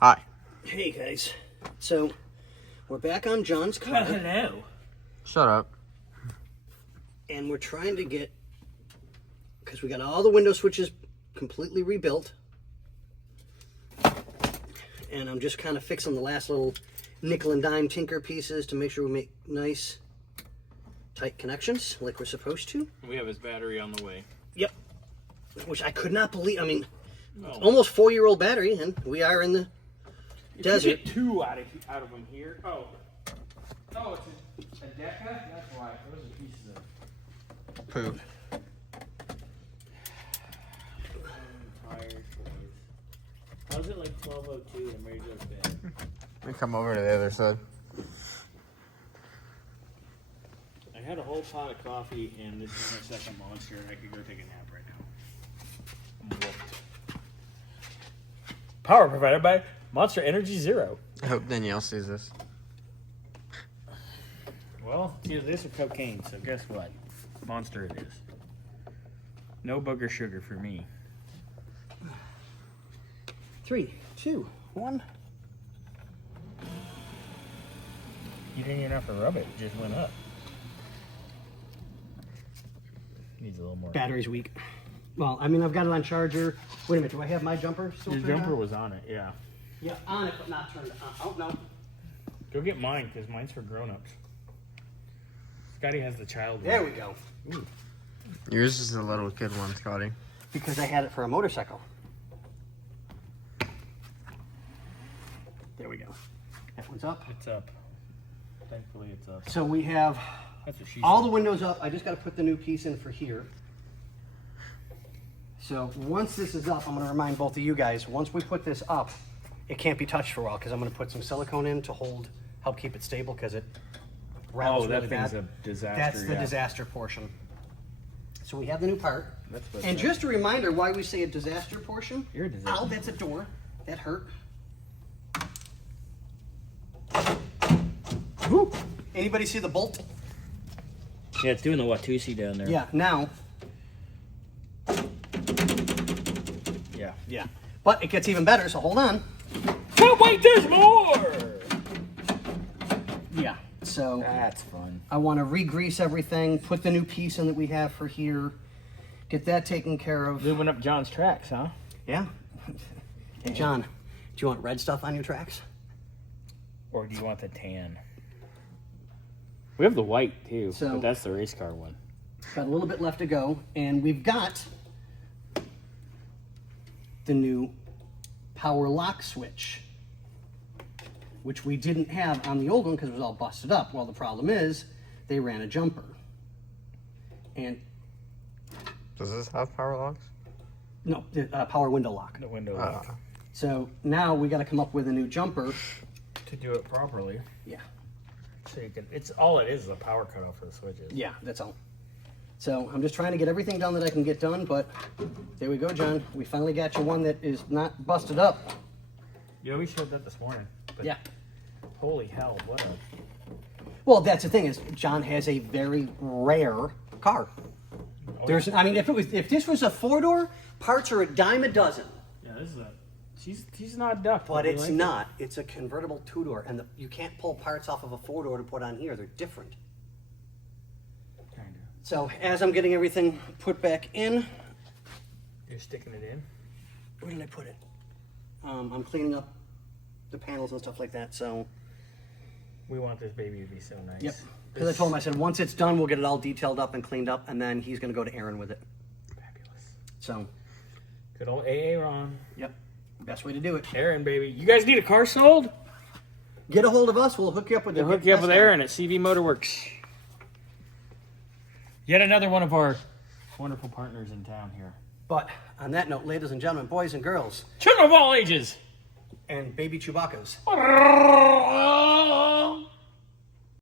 Hi. Hey guys, so we're back on John's car. Hello. Shut up. And we're trying to get, because we got all the window switches completely rebuilt, and I'm just kind of fixing the last little nickel and dime tinker pieces to make sure we make nice tight connections like we're supposed to. We have his battery on the way. Yep. Which I could not believe. I mean, almost 4-year-old battery, and we are in the desert. You get two out of them here. Oh, it's a Deca? That's why. Those are pieces of Poop. tire toys. How's it like 12:02 and ready to go to bed? Let me come over to the other side. I had a whole pot of coffee, and this is my second Monster, and I could go take a nap right now. I'm whooped. Power provided by Monster Energy Zero. I hope Danielle sees this. Well, it's either this or cocaine, so guess what? Monster it is. No booger sugar for me. 3, 2, 1. You didn't even have to rub it, it just went up. Needs a little more. Battery's weak. Well, I mean, I've got it on charger. Wait a minute, do I have my jumper still Your turned jumper on? was on it, yeah. Yeah, on it, but not turned on. Oh, no. Go get mine, because mine's for grown-ups. Scotty has the child There one. we go. Ooh. Yours is the little kid one, Scotty. Because I had it for a motorcycle. There we go. That one's up. It's up. Thankfully, it's up. So we have That's what she all said. the windows up. I just got to put the new piece in for here. So once this is up, I'm going to remind both of you guys, once we put this up, it can't be touched for a while because I'm going to put some silicone in to help keep it stable because it rattles Oh, that really thing's bad. a disaster. That's the yeah. disaster portion. So we have the new part. That's what And just a reminder why we say a disaster portion. You're a disaster. Ow, that's a door. That hurt. Woo. Anybody see the bolt? Yeah, it's doing the Watusi down there. Yeah, now. Yeah. Yeah. But it gets even better, so hold on. But wait, there's more! Yeah. So That's fun. I want to re-grease everything, put the new piece in that we have for here, get that taken care of. Moving up John's tracks, huh? Yeah. Hey, John, do you want red stuff on your tracks? Or do you want the tan? We have the white, too. So- but that's the race car one. Got a little bit left to go, and we've got the new power lock switch, which we didn't have on the old one because it was all busted up. Well, the problem is they ran a jumper. And, Does this have power locks? no, the power window lock. The window lock. So now we got to come up with a new jumper. To do it properly. Yeah. So you can, it's all it is a power cutoff for the switches. Yeah, that's all. So I'm just trying to get everything done that I can get done, but there we go, John. We finally got you one that is not busted up. Yeah, we showed that this morning. But Yeah. holy hell, what a... Well, that's the thing is, John has a very rare car. There's, I mean, if this was a 4-door, parts are a dime a dozen. Yeah, this is a... She's not duck. But we it's like it. not. It's a convertible 2-door, and you can't pull parts off of a 4-door to put on here. They're different. Kind of. So as I'm getting everything put back in, You're sticking it in? where did I put it? I'm cleaning up the panels and stuff like that. So We want this baby to be so nice. yep. Because I told him, I said, once it's done, we'll get it all detailed up and cleaned up, and then he's going to go to Aaron with it. Fabulous. So Good old AA Ron. yep, best way to do it. Aaron, baby. You guys need a car sold? Get a hold of us. We'll hook you up with They'll hook you up with Aaron at CV Motorworks. Yet another one of our wonderful partners in town here. But on that note, ladies and gentlemen, boys and girls, Children of all ages. and baby Chewbacca's.